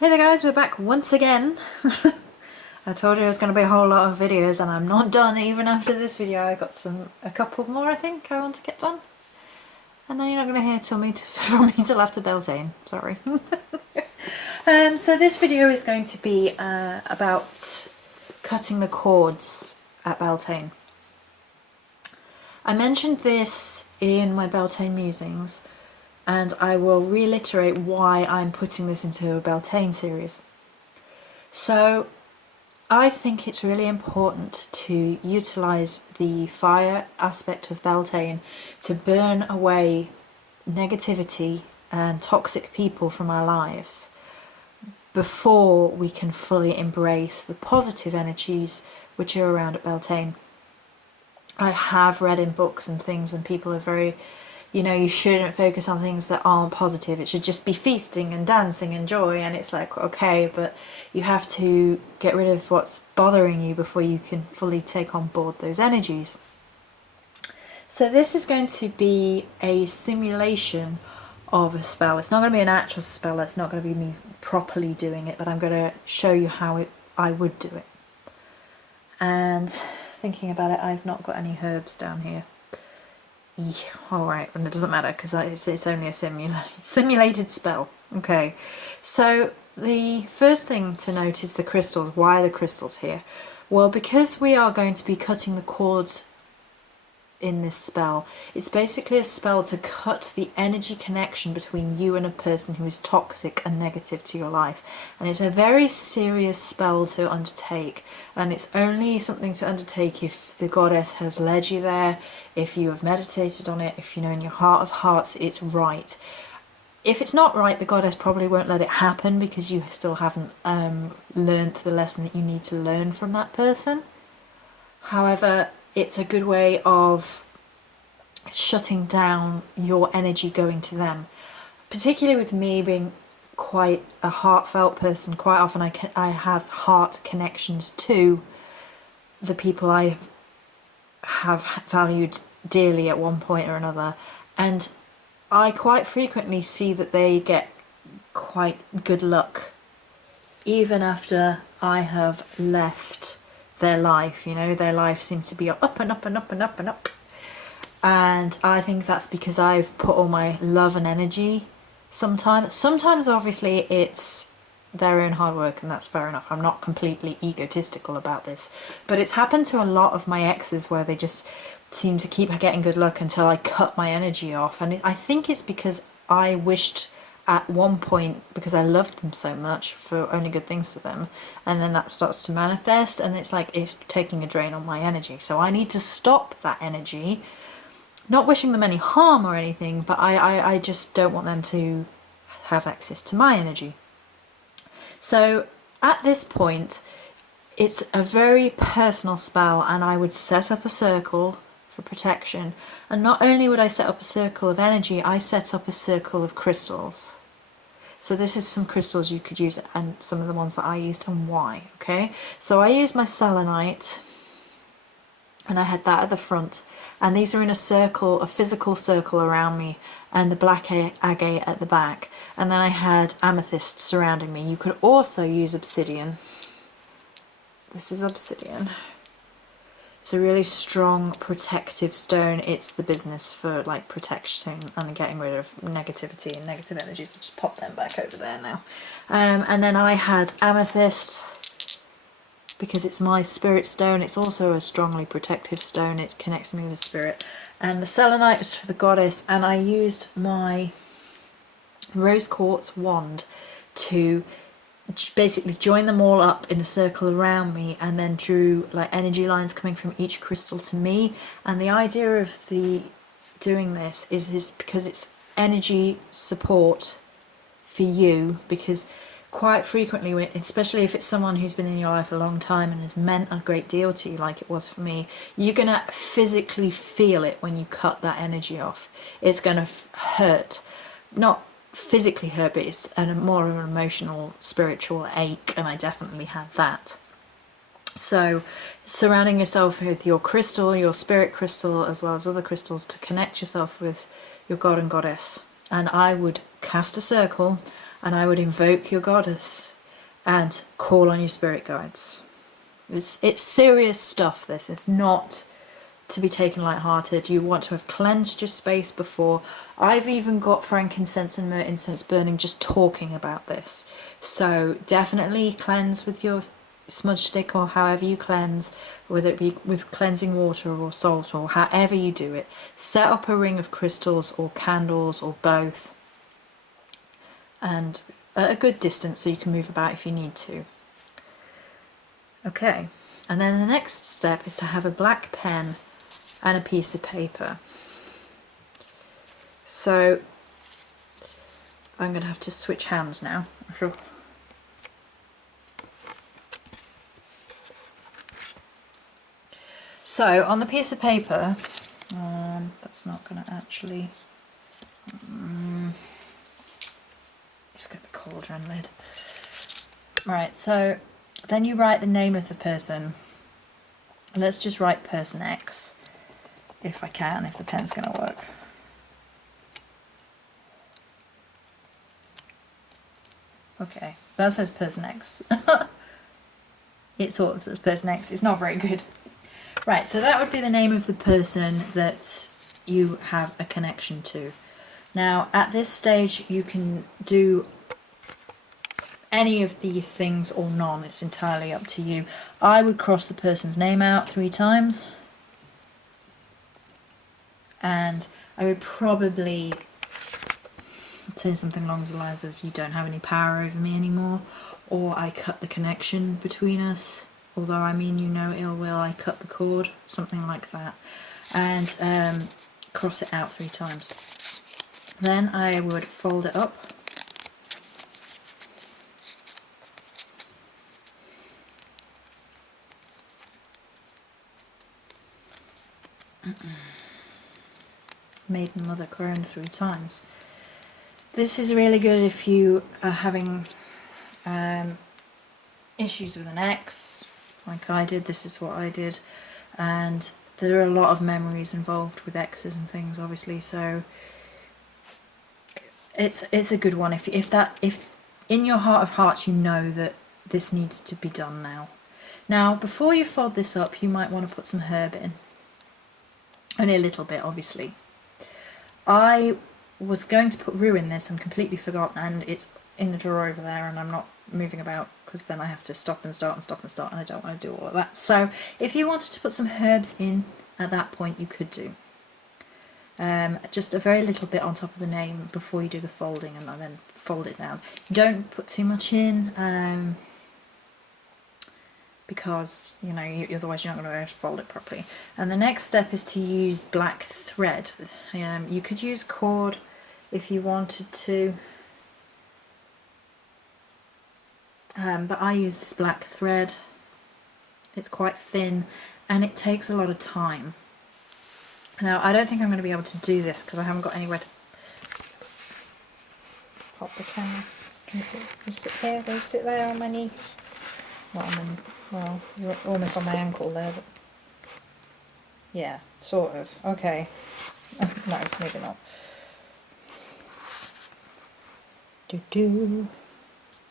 Hey there guys, we're back once again. I told you there was going to be a whole lot of videos and I'm not done even after this video. I got a couple more I think I want to get done. And then you're not going to hear from me till after Beltane, sorry. So this video is going to be about cutting the cords at Beltane. I mentioned this in my Beltane musings, and I will reiterate why I'm putting this into a Beltane series. So I think it's really important to utilise the fire aspect of Beltane to burn away negativity and toxic people from our lives before we can fully embrace the positive energies which are around at Beltane. I have read in books and things, and people are very, you shouldn't focus on things that aren't positive. It should just be feasting and dancing and joy. And it's like, okay, but you have to get rid of what's bothering you before you can fully take on board those energies. So this is going to be a simulation of a spell. It's not going to be an actual spell. It's not going to be me properly doing it, but I'm going to show you how I would do it. And thinking about it, I've not got any herbs down here. Yeah, alright, and it doesn't matter because it's only a simulated spell. Okay, so the first thing to note is the crystals. Why are the crystals here? Well, because we are going to be cutting the cords in this spell. It's basically a spell to cut the energy connection between you and a person who is toxic and negative to your life. And it's a very serious spell to undertake, and it's only something to undertake if the goddess has led you there, if you have meditated on it, if you know in your heart of hearts it's right. If it's not right, the goddess probably won't let it happen because you still haven't learned the lesson that you need to learn from that person. However, it's a good way of shutting down your energy going to them. Particularly with me being quite a heartfelt person, quite often I have heart connections to the people I have valued dearly at one point or another, and I quite frequently see that they get quite good luck even after I have left their life. Their life seems to be up and up and up and up and up, and I think that's because I've put all my love and energy. Sometimes obviously it's their own hard work, and that's fair enough. I'm not completely egotistical about this, but it's happened to a lot of my exes where they just seem to keep getting good luck until I cut my energy off. And I think it's because I wished at one point, because I loved them so much, for only good things for them, and then that starts to manifest, and it's like it's taking a drain on my energy. So I need to stop that energy, not wishing them any harm or anything, but I just don't want them to have access to my energy. So at this point, it's a very personal spell, and I would set up a circle for protection. And not only would I set up a circle of energy, I set up a circle of crystals. So this is some crystals you could use, and some of the ones that I used and why. Okay, so I used my selenite, and I had that at the front, and these are in a circle, a physical circle around me, and the black agate at the back, and then I had amethyst surrounding me. You could also use obsidian. This is obsidian. It's a really strong protective stone. It's the business for like protection and getting rid of negativity and negative energies. I'll just pop them back over there now. And then I had amethyst because it's my spirit stone. It's also a strongly protective stone. It connects me with spirit. And the selenite was for the goddess, and I used my rose quartz wand to basically join them all up in a circle around me, and then drew like energy lines coming from each crystal to me. And the idea of doing this is because it's energy support for you, because quite frequently, especially if it's someone who's been in your life a long time and has meant a great deal to you, like it was for me, you're gonna physically feel it when you cut that energy off. It's gonna hurt, not physically hurt, but it's more of an emotional, spiritual ache, and I definitely had that. So surrounding yourself with your crystal, your spirit crystal, as well as other crystals, to connect yourself with your god and goddess. And I would cast a circle, and I would invoke your goddess and call on your spirit guides. It's serious stuff, this. It's not to be taken lighthearted. You want to have cleansed your space before. I've even got frankincense and myrrh incense burning just talking about this. So definitely cleanse with your smudge stick or however you cleanse, whether it be with cleansing water or salt or however you do it. Set up a ring of crystals or candles or both, and at a good distance so you can move about if you need to. Okay, and then the next step is to have a black pen and a piece of paper. So I'm going to have to switch hands now. So on the piece of paper, that's not going to actually... just get the cauldron lid. Right, so then you write the name of the person. Let's just write person X, if I can, if the pen's going to work. Okay, that says person X. It sort of says person X. It's not very good. Right, so that would be the name of the person that you have a connection to. Now, at this stage, you can do any of these things or none. It's entirely up to you. I would cross the person's name out 3 times. And I would probably say something along the lines of, you don't have any power over me anymore, or I cut the connection between us, although I mean you no ill will, I cut the cord, something like that, and cross it out 3 times. Then I would fold it up, maiden mother crone 3 times. This is really good if you are having issues with an ex, like I did. This is what I did, and there are a lot of memories involved with exes and things, obviously, so it's a good one if in your heart of hearts you know that this needs to be done now. Now, before you fold this up, you might want to put some herb in, only a little bit, obviously. I was going to put rue in this and completely forgot, and it's in the drawer over there, and I'm not moving about because then I have to stop and start and stop and start, and I don't want to do all of that. So if you wanted to put some herbs in at that point, you could do. Just a very little bit on top of the name before you do the folding, and then fold it down. Don't put too much in, because you know otherwise you're not going to be able to fold it properly. And the next step is to use black thread. You could use cord if you wanted to, but I use this black thread. It's quite thin and it takes a lot of time. Now, I don't think I'm going to be able to do this because I haven't got anywhere to pop the camera. Can you sit here? Go sit there on my knee. Well, you're almost on my ankle there, but yeah, sort of. Okay. No, maybe not.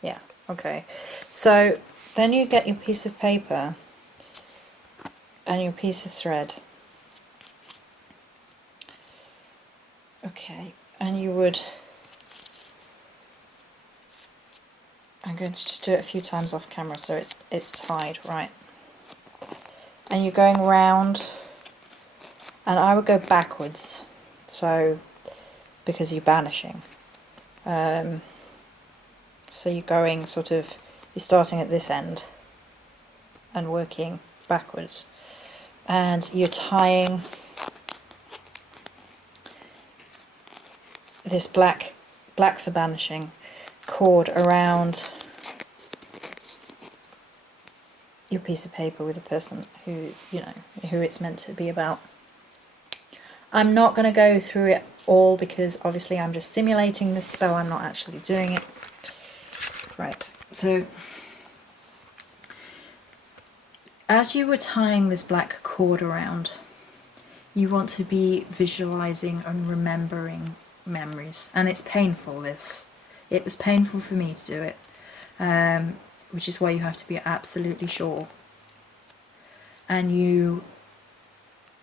Yeah, okay. So then you get your piece of paper and your piece of thread. Okay, and you would... I'm going to just do it a few times off camera so it's tied, right. And you're going round, and I would go backwards, so because you're banishing. So you're going sort of, you're starting at this end and working backwards, and you're tying this black for banishing cord around your piece of paper with the person who, you know, who it's meant to be about. I'm not going to go through it all because obviously I'm just simulating this spell, I'm not actually doing it. Right, so as you were tying this black cord around, you want to be visualizing and remembering memories, and it's painful, this. It was painful for me to do it, which is why you have to be absolutely sure. And you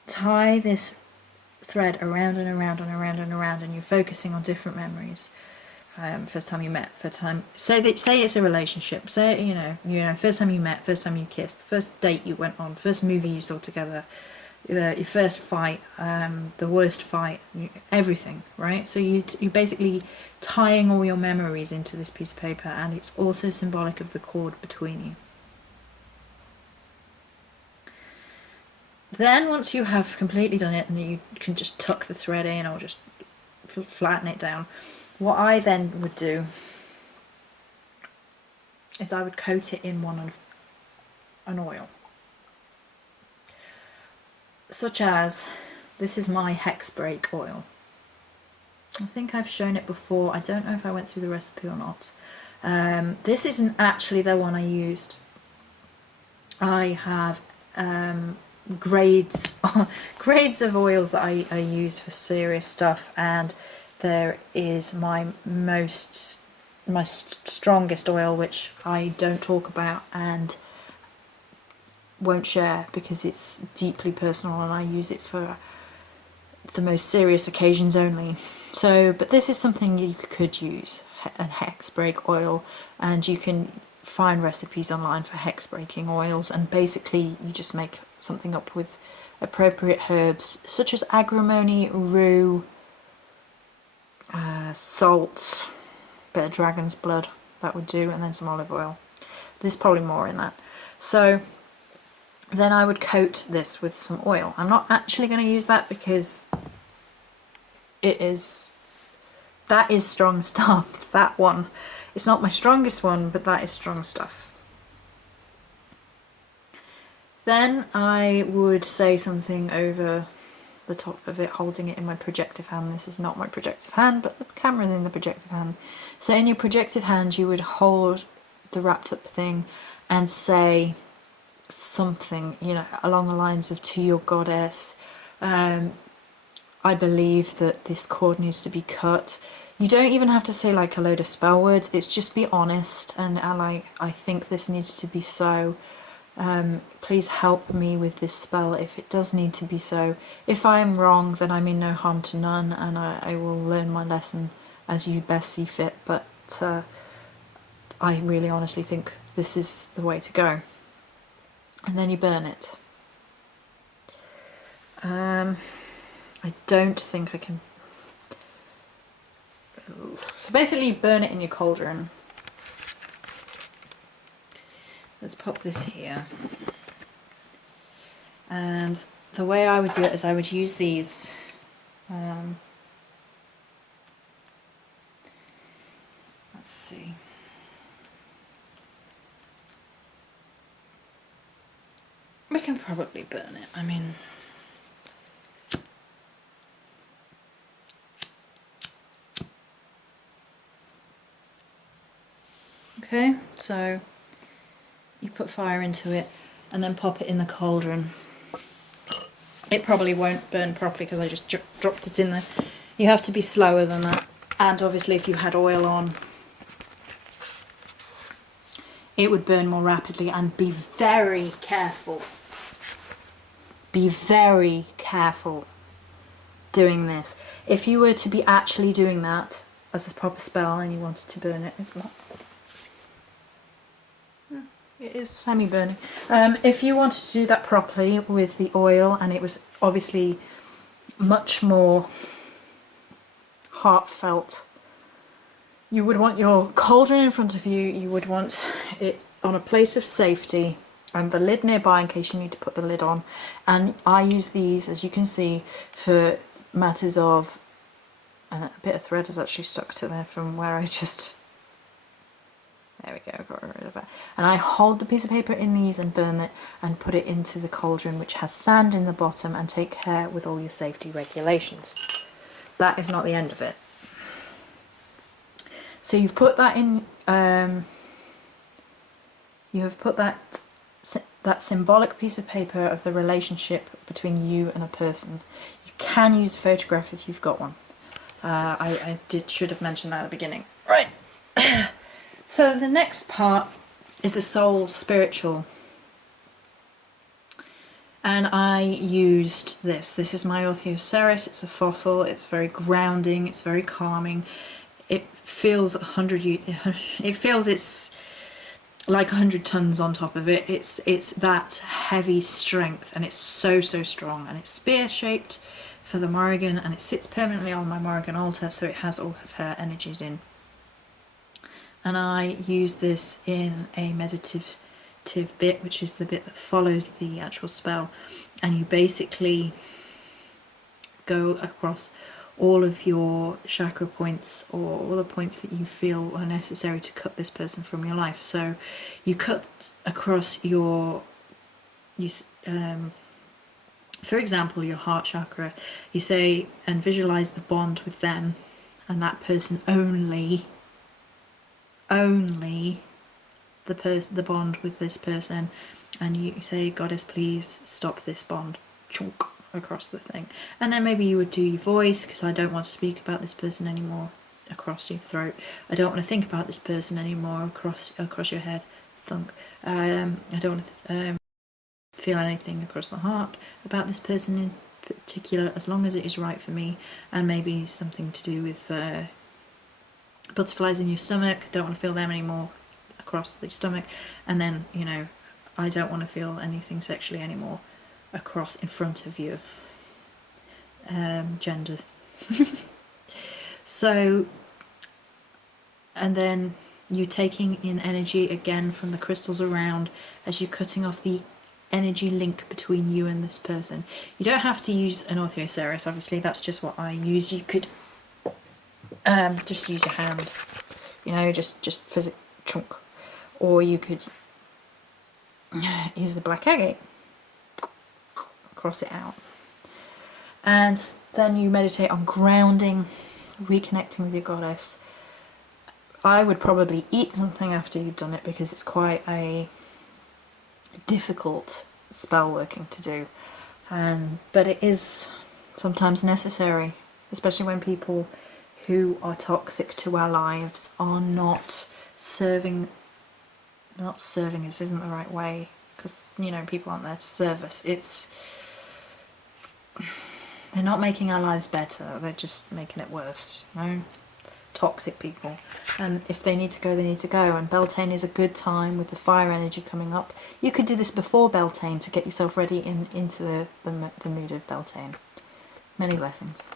tie this thread around and around and around and around, and you're focusing on different memories. First time you met, first time, say it's a relationship, say you know, first time you met, first time you kissed, first date you went on, first movie you saw together, your first fight, the worst fight, everything, right? So you're basically tying all your memories into this piece of paper, and it's also symbolic of the cord between you. Then once you have completely done it, and you can just tuck the thread in or just flatten it down, what I then would do is I would coat it in an oil. Such as, this is my hex break oil. I think I've shown it before. I don't know if I went through the recipe or not. This isn't actually the one I used. I have grades of oils that I use for serious stuff, and there is my strongest oil, which I don't talk about and won't share because it's deeply personal, and I use it for the most serious occasions only. So, but this is something you could use, a hex break oil, and you can find recipes online for hex breaking oils, and basically you just make something up with appropriate herbs such as agrimony, rue, salt, bit of dragon's blood, that would do, and then some olive oil. There's probably more in that. So then I would coat this with some oil. I'm not actually going to use that because that is strong stuff. That one, it's not my strongest one, but that is strong stuff. Then I would say something over the top of it, holding it in my projective hand. This is not my projective hand, but the camera's in the projective hand. So in your projective hand you would hold the wrapped up thing and say something, you know, along the lines of, to your goddess, I believe that this cord needs to be cut. You don't even have to say like a load of spell words, it's just be honest, and I think this needs to be so. Please help me with this spell if it does need to be so. If I am wrong, then I mean no harm to none, and I will learn my lesson as you best see fit, but I really honestly think this is the way to go. And then you burn it. I don't think I can... So basically you burn it in your cauldron. Let's pop this here. And the way I would do it is I would use these. Let's see. We can probably burn it. I mean, okay, so you put fire into it and then pop it in the cauldron. It probably won't burn properly because I just dropped it in there. You have to be slower than that, and obviously if you had oil on it would burn more rapidly. And be very careful. Be very careful doing this. If you were to be actually doing that as a proper spell and you wanted to burn it, it is semi-burning. If you wanted to do that properly with the oil, and it was obviously much more heartfelt, you would want your cauldron in front of you, you would want it on a place of safety, and the lid nearby in case you need to put the lid on. And I use these, as you can see, for matters of... and a bit of thread is actually stuck to there from where I just... There we go, I got rid of it. And I hold the piece of paper in these and burn it and put it into the cauldron, which has sand in the bottom, and take care with all your safety regulations. That is not the end of it. So you've put that in, you have put that symbolic piece of paper of the relationship between you and a person. You can use a photograph if you've got one. I should have mentioned that at the beginning. Right. So the next part is the soul spiritual. And I used this. This is my Orthoceras. It's a fossil. It's very grounding. It's very calming. It feels It feels it's like 100 tons on top of it. It's that heavy strength, and it's so strong. And it's spear shaped for the Morrigan, and it sits permanently on my Morrigan altar, so it has all of her energies in. And I use this in a meditative bit, which is the bit that follows the actual spell, and you basically go across all of your chakra points, or all the points that you feel are necessary to cut this person from your life. So you cut across for example, your heart chakra. You say and visualize the bond with them and that person only the bond with this person, and you say, Goddess, please stop this bond, chunk across the thing. And then maybe you would do your voice, because I don't want to speak about this person anymore, across your throat. I don't want to think about this person anymore, across your head, thunk. I don't want to feel anything across the heart about this person in particular, as long as it is right for me. And maybe something to do with butterflies in your stomach, don't want to feel them anymore, across the stomach. And then, you know, I don't want to feel anything sexually anymore, across in front of you, gender. So, and then you taking in energy again from the crystals around as you're cutting off the energy link between you and this person. You don't have to use an Orthoceras, obviously, that's just what I use. You could just use your hand, you know, just physic chunk, or you could use the black agate, cross it out, and then you meditate on grounding, reconnecting with your goddess. I would probably eat something after you've done it, because it's quite a difficult spell working to do, but it is sometimes necessary, especially when people who are toxic to our lives are not serving us isn't the right way, because, you know, people aren't there to serve us. They're not making our lives better, they're just making it worse, you know? Toxic people. And if they need to go, they need to go. And Beltane is a good time with the fire energy coming up. You could do this before Beltane to get yourself ready into the mood of Beltane. Many blessings.